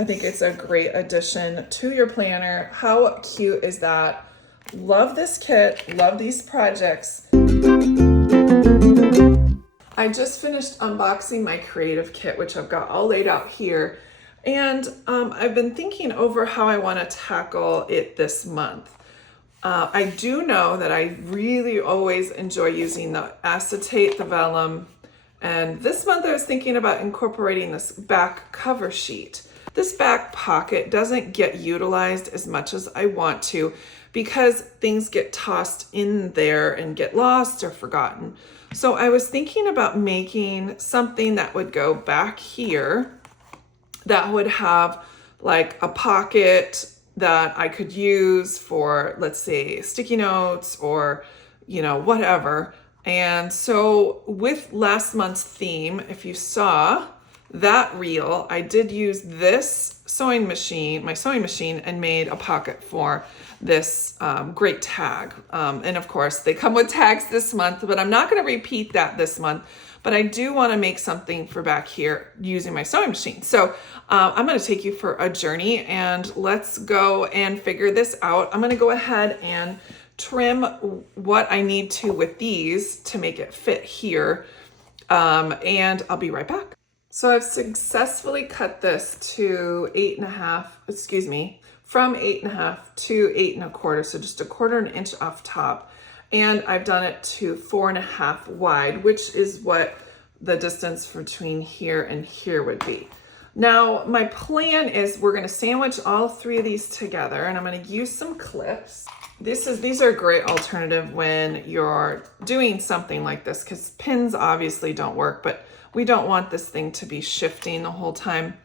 I think it's a great addition to your planner. How cute is that? Love this kit, love these projects. I just finished unboxing my creative kit, which I've got all laid out here. And I've been thinking over how I want to tackle it this month. I do know that I really always enjoy using the acetate, the vellum, and this month I was thinking about incorporating this back cover sheet. This back pocket doesn't get utilized as much as I want to because things get tossed in there and get lost or forgotten. So I was thinking about making something that would go back here that would have like a pocket that I could use for, let's say, sticky notes or, whatever. And so with last month's theme, if you saw that reel, I did use this sewing machine, my sewing machine, and made a pocket for this great tag. And of course, they come with tags this month, but I'm not going to repeat that this month. But I do want to make something for back here using my sewing machine. So I'm going to take you for a journey and let's go and figure this out. I'm going to go ahead and trim what I need to with these to make it fit here. And I'll be right back. So I've successfully cut this to from 8.5 to 8.25. So just 1/4 inch off top. And I've done it to 4.5 wide, which is what the distance between here and here would be. Now, my plan is we're gonna sandwich all 3 of these together and I'm gonna use some clips. These are a great alternative when you're doing something like this because pins obviously don't work, but we don't want this thing to be shifting the whole time.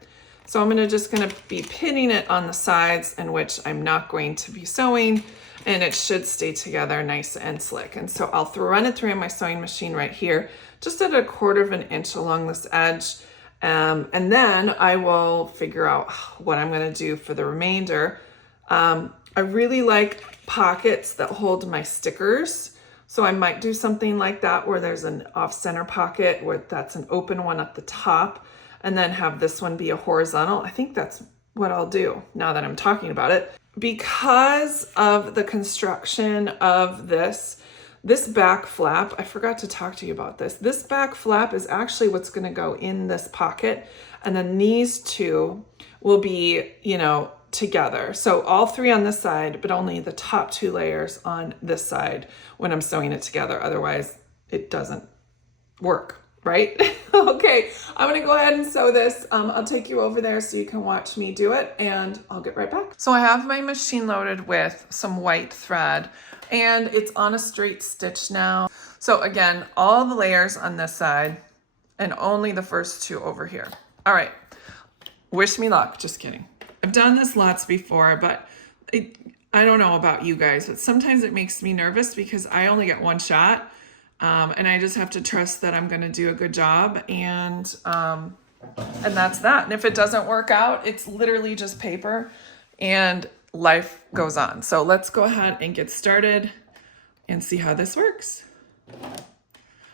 So I'm just gonna be pinning it on the sides in which I'm not going to be sewing, and it should stay together nice and slick. And so I'll run it through my sewing machine right here, just at 1/4 inch along this edge. And then I will figure out what I'm gonna do for the remainder. I really like pockets that hold my stickers. So I might do something like that where there's an off-center pocket where that's an open one at the top and then have this one be a horizontal. I think that's what I'll do now that I'm talking about it. Because of the construction of this back flap, I forgot to talk to you about this. This back flap is actually what's gonna go in this pocket, and then these two will be, together. So all 3 on this side, but only the top 2 layers on this side when I'm sewing it together. Otherwise, it doesn't work, right? Okay, I'm gonna go ahead and sew this. I'll take you over there so you can watch me do it and I'll get right back. So I have my machine loaded with some white thread and it's on a straight stitch now. So again, all the layers on this side and only the first 2 over here. All right, wish me luck, just kidding. I've done this lots before, but I don't know about you guys, but sometimes it makes me nervous because I only get 1 shot. And I just have to trust that I'm going to do a good job, and that's that. And if it doesn't work out, it's literally just paper and life goes on. So let's go ahead and get started and see how this works.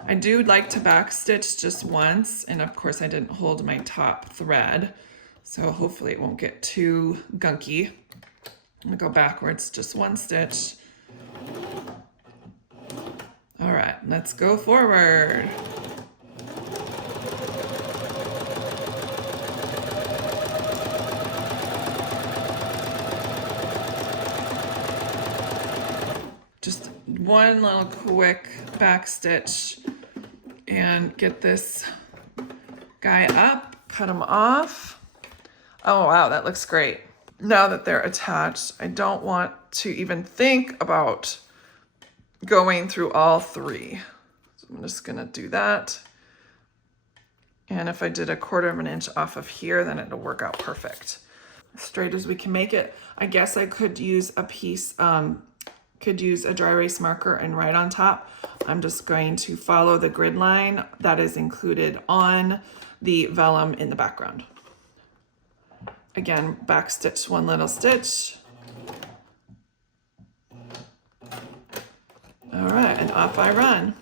I do like to back stitch just once, and of course I didn't hold my top thread, so hopefully it won't get too gunky. I'm gonna go backwards just 1 stitch. All right, let's go forward. Just 1 little quick back stitch and get this guy up, cut him off. Oh wow, that looks great. Now that they're attached, I don't want to even think about going through all 3. So I'm just gonna do that. And if I did 1/4 inch off of here, then it'll work out perfect. As straight as we can make it. I guess I could use a piece, could use a dry erase marker and write on top. I'm just going to follow the grid line that is included on the vellum in the background. Again, back stitch 1 little stitch. All right, and off I run.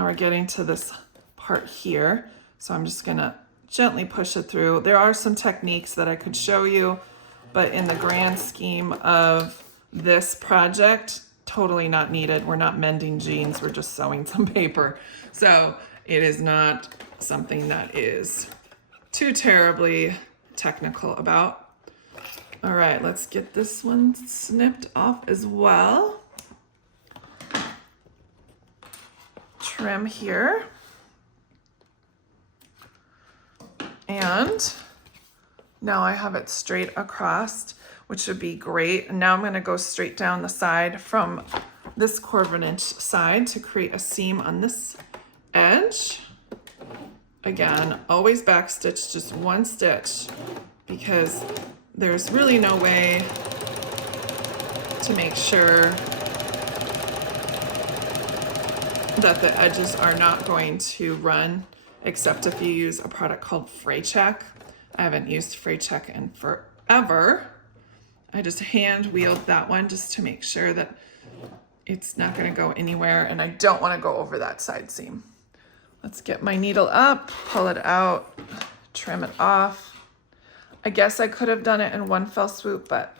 Now we're getting to this part here. So I'm just gonna gently push it through. There are some techniques that I could show you, but in the grand scheme of this project, totally not needed. We're not mending jeans, we're just sewing some paper. So it is not something that is too terribly technical about. All right, let's get this one snipped off as well. Trim here. And now I have it straight across, which would be great. And now I'm going to go straight down the side from this 1/4 inch side to create a seam on this edge. Again, always backstitch just one stitch because there's really no way to make sure that the edges are not going to run, except if you use a product called Fray Check. I haven't used Fray Check in forever. I just hand wheeled that one just to make sure that it's not going to go anywhere, and I don't want to go over that side seam. Let's get my needle up, pull it out, trim it off. I guess I could have done it in one fell swoop, but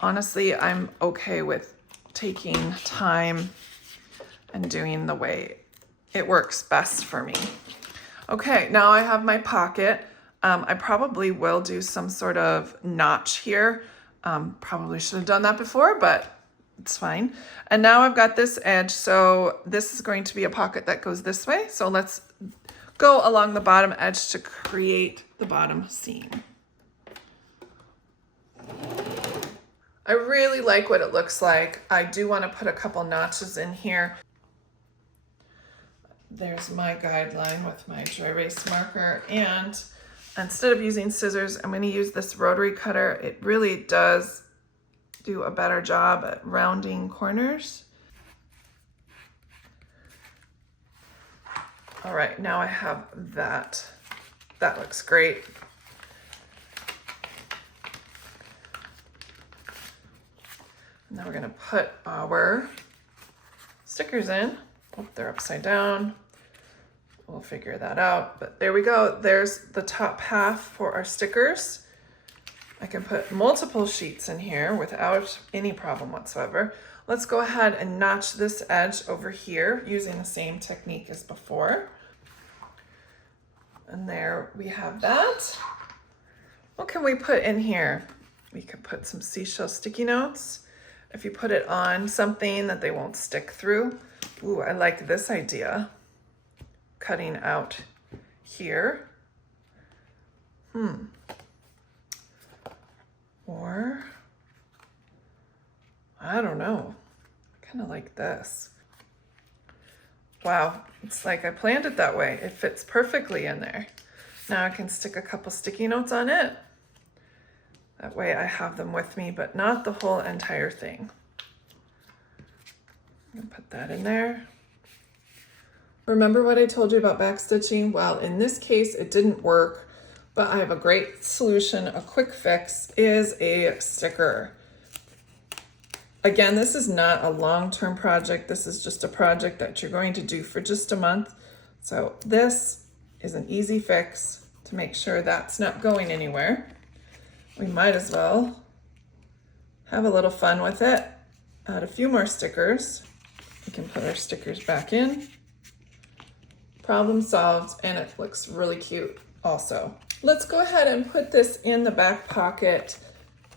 honestly, I'm okay with taking time and doing the way it works best for me. Okay, now I have my pocket. I probably will do some sort of notch here. Probably should have done that before, but it's fine. And now I've got this edge, so this is going to be a pocket that goes this way. So let's go along the bottom edge to create the bottom seam. I really like what it looks like. I do want to put a couple notches in here. There's my guideline with my dry erase marker, and instead of using scissors, I'm going to use this rotary cutter. It really does do a better job at rounding corners. All right, now I have that. That looks great. Now we're going to put our stickers in. Oh, they're upside down. We'll figure that out, but there we go. There's the top half for our stickers. I can put multiple sheets in here without any problem whatsoever. Let's go ahead and notch this edge over here using the same technique as before. And there we have that. What can we put in here? We could put some seashell sticky notes. If you put it on something that they won't stick through. Ooh, I like this idea. Cutting out here. Or, I don't know, kind of like this. Wow, it's like I planned it that way. It fits perfectly in there. Now I can stick a couple sticky notes on it. That way I have them with me, but not the whole entire thing. I'm gonna put that in there. Remember what I told you about backstitching? Well, in this case, it didn't work, but I have a great solution. A quick fix is a sticker. Again, this is not a long-term project. This is just a project that you're going to do for just a month. So this is an easy fix to make sure that's not going anywhere. We might as well have a little fun with it. Add a few more stickers. We can put our stickers back in. Problem solved, and it looks really cute also. Let's go ahead and put this in the back pocket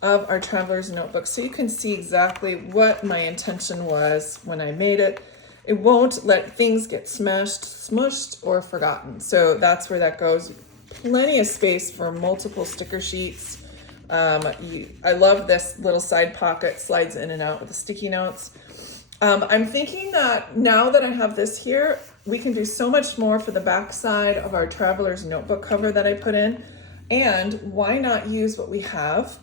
of our traveler's notebook so you can see exactly what my intention was when I made it. It won't let things get smashed, smushed, or forgotten. So that's where that goes. Plenty of space for multiple sticker sheets. I love this little side pocket, slides in and out with the sticky notes. I'm thinking that now that I have this here, we can do so much more for the back side of our traveler's notebook cover that I put in. And why not use what we have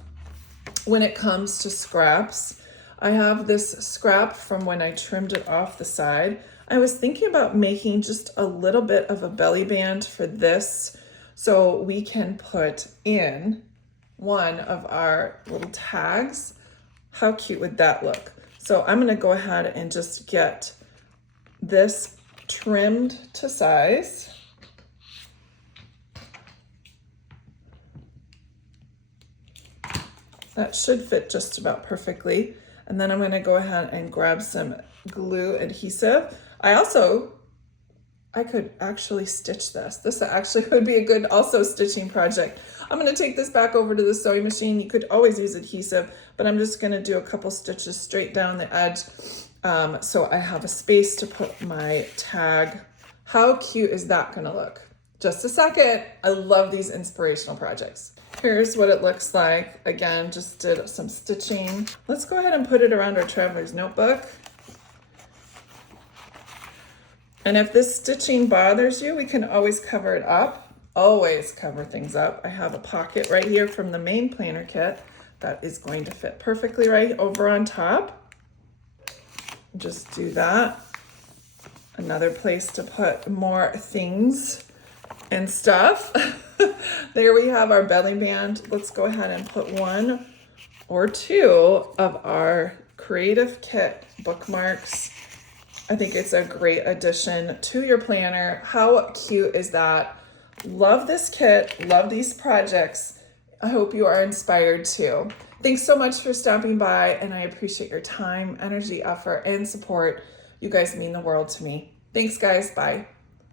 when it comes to scraps? I have this scrap from when I trimmed it off the side. I was thinking about making just a little bit of a belly band for this so we can put in one of our little tags. How cute would that look? So I'm gonna go ahead and just get this trimmed to size. That should fit just about perfectly. And then I'm going to go ahead and grab some glue adhesive. I could actually stitch this. This actually would be a good also stitching project. I'm going to take this back over to the sewing machine. You could always use adhesive, but I'm just going to do a couple stitches straight down the edge so I have a space to put my tag. How cute is that going to look? Just a second. I love these inspirational projects. Here's what it looks like. Again, just did some stitching. Let's go ahead and put it around our traveler's notebook. And if this stitching bothers you, we can always cover it up. Always cover things up. I have a pocket right here from the main planner kit that is going to fit perfectly right over on top. Just do that. Another place to put more things and stuff. There we have our belly band. Let's go ahead and put one or two of our creative kit bookmarks. I think it's a great addition to your planner. How cute is that? Love this kit, love these projects. I hope you are inspired too. Thanks so much for stopping by, and I appreciate your time, energy, effort, and support. You guys mean the world to me. Thanks guys, bye.